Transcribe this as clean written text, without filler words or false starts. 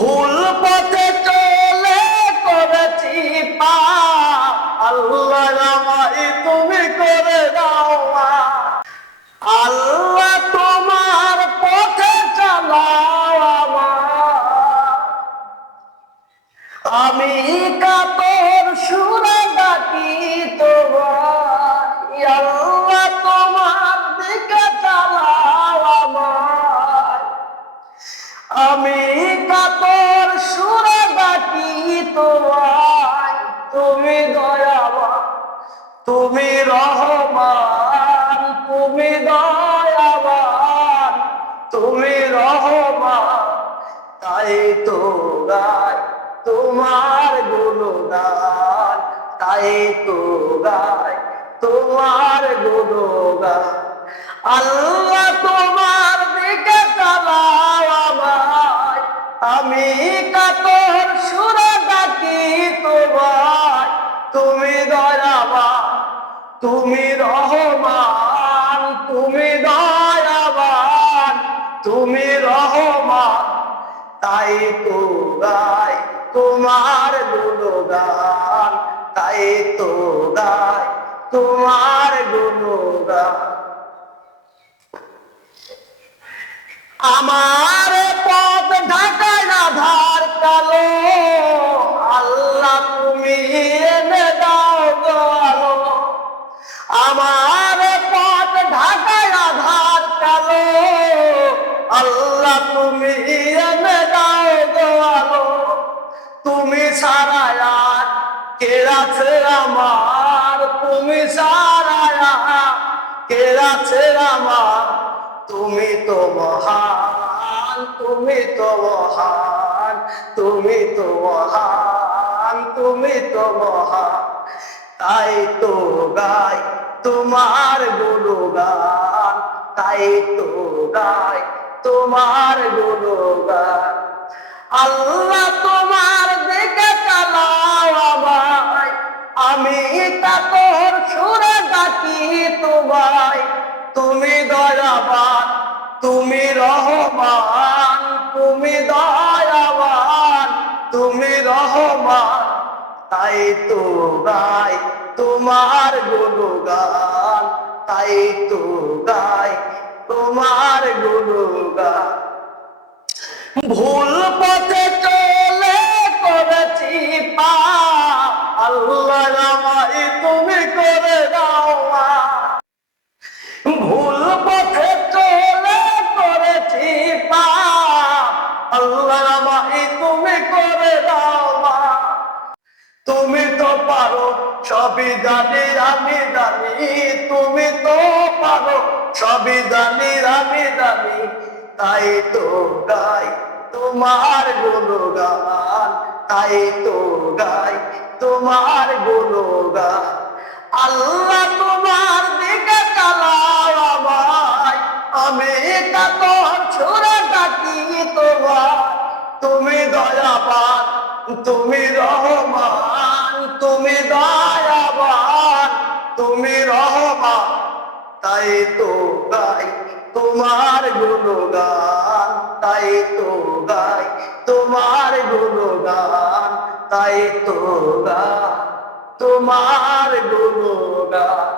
ভুল পথে চলে করেছি পাপ, আল্লাহ আমায় তুমি করে দাও মাফ। আল্লাহ তোমার পথে চালাও আমায়, আমি কাতর সুরে ডাকি তোমায়। আল্লাহ তোমার দিকে চালাও আমায়, আমি কাতর সুরে ডাকি তোমায়। তুমি দয়াবান, তুমি রহমান, তুমি দয়াবান, তুমি রহমান, তাই তো গাই তোমার গুণগান, তাই তো গাই তোমার গুণগান। আল্লাহ তোমার দিকে চালাও আমায়, আমি কাতর সুরে ডাকি তোমায়। তুমি দয়াবান, তুমি রহমান, তুমি দয়াবান, তুমি রহমান, তাই তো গাই তোমার গুণগান, তাই তো গাই তোমার গুণগান। আমার পথ ঢাকায় আধার কালো, আল্লাহ তুমি এনে দাও গো আলো। আমার পথ ঢাকায় আধার কালো, আল্লাহ তুমি এনে দাও গো আলো। তুমি ছাড়া আর কে আছে আমার, তুমি ছাড়া আর কে আছে আমার। তুমি তো মহান, তুমি তো মহান, তুমি তো মহান, তুমি তো মহান, তাই তো গাই তোমার গুণগান, তাই তো গাই তোমার গুণগান। আল্লাহ তোমার দিকে চালাও আমায়, আমি কাতর সুরে ডাকি তোমায়। তুমি দয়াবান, তুমি রহমান, তুমি দয়াবান, তুমি রহমান, তাই তো গাই তোমার গুণগান, তাই তো গাই তোমার গুণগান। ভুল পথে চলে করেছি পাপ, আল্লাহ আমায় তুমি করে দাও মাফ। ভুল পথে চলে করেছি পাপ, আল্লাহ আমায় তুমি করে দাও মাফ। তুমি তো পারো সবই জানি আমি জানি, তুমি তো পারো সবই জানি আমি জানি, তাই তো গাই তোমার গুণগান, তাই তো গাই তোমার গুণগান। আল্লাহ তোমার দিকে চালাও আমায়, আমি কাতর সুরে ডাকি তোমায়। তুমি দয়াবান, তুমি রহমান, তুমি দয়াবান, তুমি রহমান, তাই তো গাই তোমার গুণগান, তাই তো গাই তোমার গুণগান, তাই তো গাই তোমার গুণগান।